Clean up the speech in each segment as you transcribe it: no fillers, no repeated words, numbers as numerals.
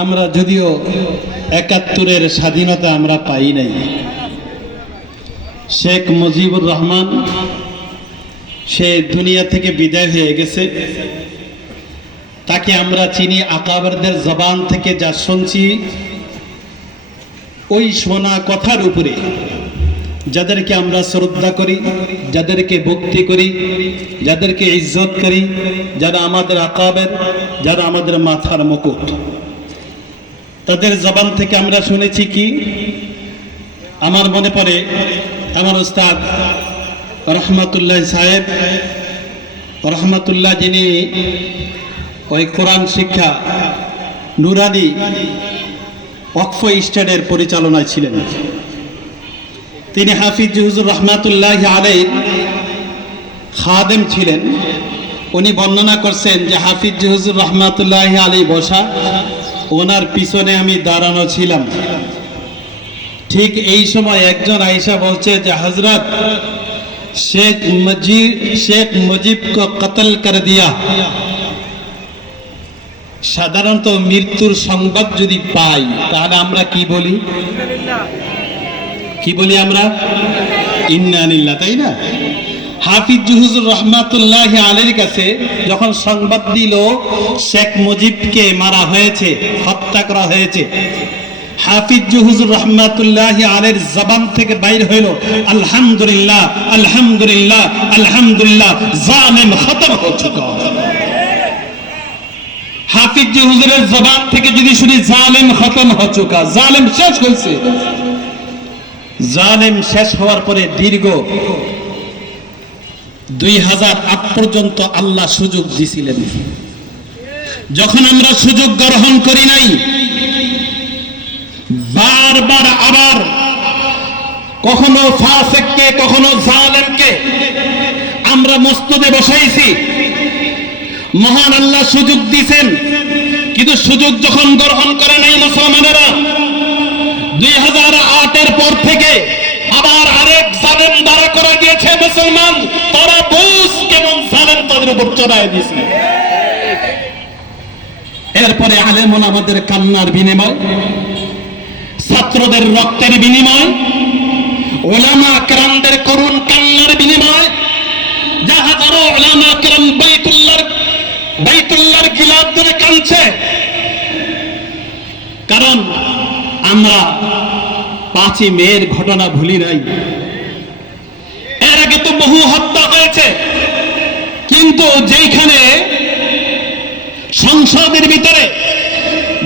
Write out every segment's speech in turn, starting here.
আমরা যদিও ৭১-এর স্বাধীনতা আমরা পাই নাই, শেখ মুজিবুর রহমান সে দুনিয়া থেকে বিদায় হয়ে গেছে। তাকে আমরা চিনি আকাবেরদের জবান থেকে যা শুনছি, ওই শোনা কথার উপরে যাদেরকে আমরা শ্রদ্ধা করি, যাদেরকে ভক্তি করি, যাদেরকে ইজ্জত করি, যারা আমাদের আকাবের, যারা আমাদের মাথার মুকুট, তাদের জবান থেকে আমরা শুনেছি কি? আমার মনে পড়ে আমার উস্তাদ রহমাতুল্লাহ সাহেব রহমাতুল্লাহ, যিনি ওই কোরআন শিক্ষা নুরানি ওয়াকফ স্টেটের পরিচালনায় ছিলেন। তিনি হাফিজ হুজুর রহমাতুল্লাহ আলাইহির খাদেম ছিলেন। উনি বর্ণনা করছেন যে হাফিজ হুজুর রহমাতুল্লাহ আলাইহি বসা, ওনার পিছনে আমি দাঁড়ানো ছিলাম। ঠিক এই সময় একজন আয়েশা বলছে যে হযরত শেখ মুজিব কো কতল কর দিয়া। সাধারণত মৃত্যুর সংবাদ যদি পাই তাহলে আমরা কি বলি? কি বলি আমরা? ইন্না লিল্লাহি, তাই না? হাফিজ হুজুর রহমাতুল্লাহ আলাইহির কাছে যখন সংবাদ দিল শেখ মুজিবকে মারা হয়েছে, হত্যা করা হয়েছে, হাফিজ হুজুর রহমাতুল্লাহ আলাইহির জবান থেকে বাইর হইল আলহামদুলিল্লাহ আলহামদুলিল্লাহ আলহামদুলিল্লাহ, জালিম খতম হো চুকা। হাফিজ হুজুরের জবান থেকে যদি শুনি জালিম খতম হো চুকা, জালিম শেষ হয়েছে। জালিম শেষ হওয়ার পরে দীর্ঘ 2008 পর্যন্ত আল্লাহ সুযোগ দিয়েছিলেন। যখন আমরা সুযোগ গ্রহণ করি নাই, বারবার আবার কখনো ফাসিককে কখনো জালেমকে আমরা মসনদে বসাইছি। মহান আল্লাহ সুযোগ দিয়েছেন, কিন্তু সুযোগ যখন গ্রহণ করে নাই মুসলমানেরা, 2008-এর পর থেকে আবার আরেক জালেম দ্বারা করা গিয়েছে। মুসলমান তারা বুঝ কেমন জালেম তাদের উপর চড়ায় দিয়েছে। এরপরে আলেম ওলামাদের কান্নার বিনিময়, ছাত্রদের রক্তের বিনিময়, ওলামা কেরামদের করুণ কান্নার বিনিময়, যা হাজারো ওলামা কেরাম বাইতুল্লাহর গিলাফ ধরে কাঁদছে। কারণ আমরা 5ই মের ঘটনা ভুলি নাই। এর আগে তো বহু হত্যা হয়েছে, কিন্তু যেখানে সংসদের ভিতরে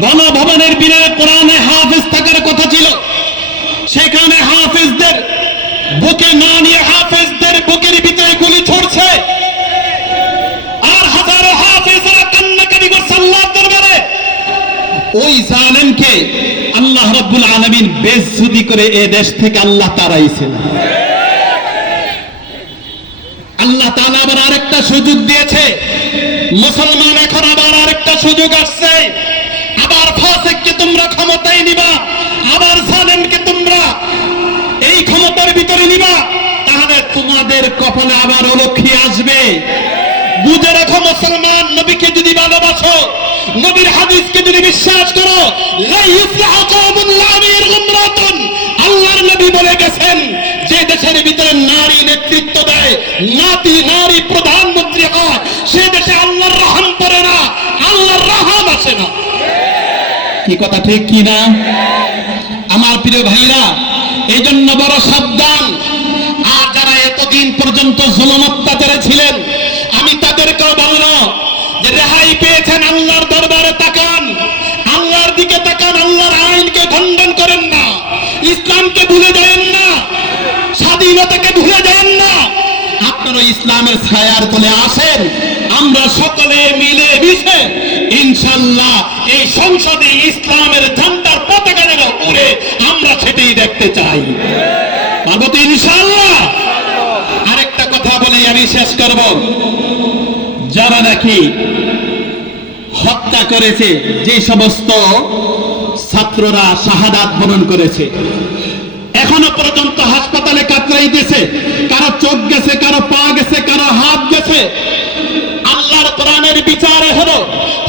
গণভবনের বিনয় কোরআনে হাফেজ থাকার কথা ছিল, সেখানে হাফেজদের বুকে না নিয়ে হাফেজদের বুকের ভিতরে গুলি ছড়ছে, আর হাজারো হাফেজরা কান্নাকাটি করছে আল্লাহর দরবারে। ওই জালেমকে আল্লাহ রাব্বুল আলামিন বেইজ্জতি করে এ দেশ থেকে আল্লাহ তাড়াইছেন। আল্লাহ তাআলা আবার আরেকটা সুযোগ দিয়েছে। মুসলমান এখন আবার আরেকটা সুযোগ আসছে। আবার ফাসিককে তোমরা ক্ষমতায় নিবা, আবার জালেমকে তোমরা এই ক্ষমতার ভিতরে নিবা, তাহলে তোমাদের কপালে আবার অলক্ষী আসবে। বুঝে রাখো মুসলমান, নবীকে যদি ভালোবাসো, নবীর হাদিসকে যদি বিশ্বাস করো, লা ইসলাহু কওমুন লা ইয়ারহুম রাতুন, আল্লাহর নবী বলে গেছেন, যে দেশের ভিতরে নারী নেতৃত্ব দেয়, নারী প্রধানমন্ত্রী হয়, সে দেশে আল্লাহর রহম পড়ে না, আল্লাহর রহম আসে না। কি কথা ঠিক কি না? আমার প্রিয় ভাইরা, এই জন্য বড় সাবধান। আর যারা এতদিন পর্যন্ত জুলুম অত্যাচারে ছিলেন, আমি তাদেরকেও বলবো যে রেহাই পেয়েছেন, আল্লাহর দরবারে তাকান, আল্লাহর দিকে তাকান, আল্লাহর আইনকে খণ্ডন করেন না, ইসলামকে ভুলে যাবেন না, স্বাধীনতাকে ভুলে যাবেন না। আপনারা ইসলামের ছায়ার তলে আসেন, আমরা সকলে মিলে মিশে ইনশাআল্লাহ এই সংসদে ইসলামের ঝান্ডার পতাকা যেন উড়ে, আমরা সেটাই দেখতে চাই। পারবো তো ইনশাআল্লাহ? আরেকটা কথা বলে আমি শেষ করব। যারা নাকি হত্যা করেছে, যে সমস্ত ছাত্ররা শাহাদাত বরণ করেছে, এখনো পর্যন্ত হাসপাতালে কাতরাইতেছে, কারো চোখ গেছে, কারো পা গেছে, কারো হাত গেছে। আল্লাহর কোরআনের বিচারে হলো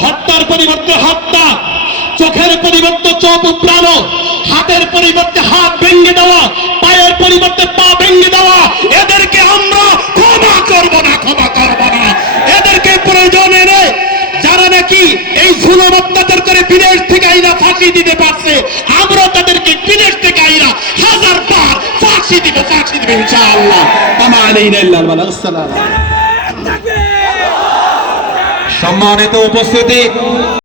হত্যার পরিবর্তে হত্যা, চোখের পরিবর্তে চোখ উপড়ানো, হাতের পরিবর্তে হাত ভেঙে দেওয়া, পায়ের পরিবর্তে পা ভেঙে দেওয়া, এদেরকে আমরা ক্ষমা করব না, ক্ষমা করব না। এদেরকে প্রয়োজনে নেই যারা নাকি এই জুলুম অত্যাচার করে বিদেশ থেকে আইনা ফাঁসি দিতে পারছে, আমরা তাদেরকে বিদেশ থেকে আইনা 1000 বার ফাঁসি দিব ইনশাআল্লাহ। সম্মানিত উপস্থিতি,